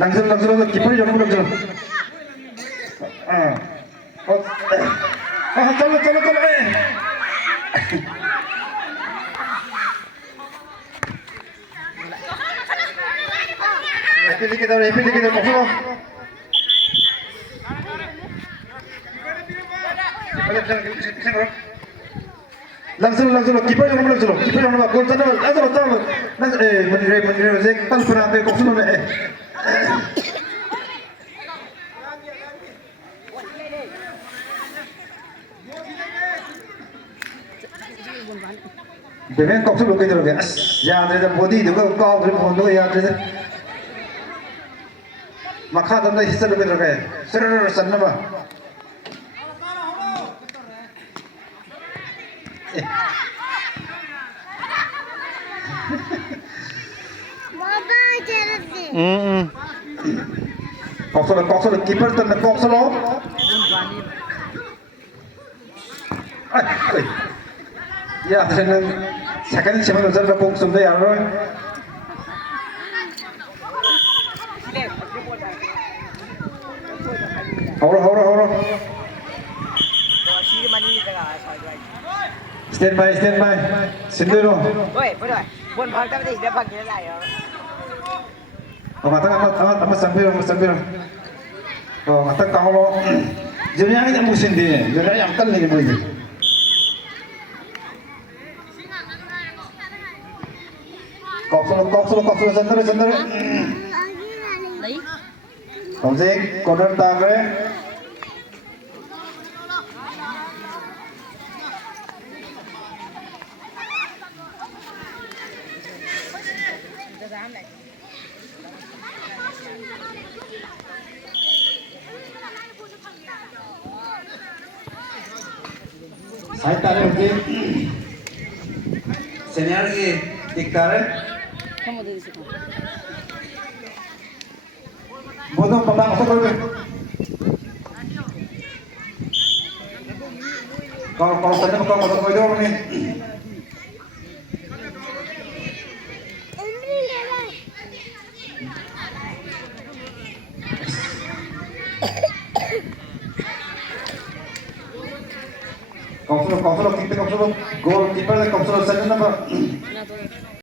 Langsung langsung kiper jangan langsung. Chalo chalo chalo. Pilih kita maksud. Langsung kiper jangan langsung. Kiper jangan gol sana langsung. Menire Zek tan pernah ke kopsu nol. Dengan kopsu lokai terus ya. Ya ada body juga kau beri ya ada. Maka tanda hisap lokai terus ya. Ser sana bah. Baba jadi. Kopsu kiper tanda kopsu lo. Ya, dengan second siapa nuzar berpung sudah ya roy. Horo. Stand by. Sendiri. Oi, betul. Bukan fakta betul, dia pakai lah ya. Amat sambil. Oh, ngata kalau jadi yang musim dia, jadi yang kan ini boleh. Kopsu sendiri. Komsik, corner tangre. Saya tarik mungkin senior lagi diktarin. Kamu dari situ. Bodoh pembang apa kau? Kalau saja kau bodoh itu apa nih? Kopsu, gol kiper le kopsu sana nama.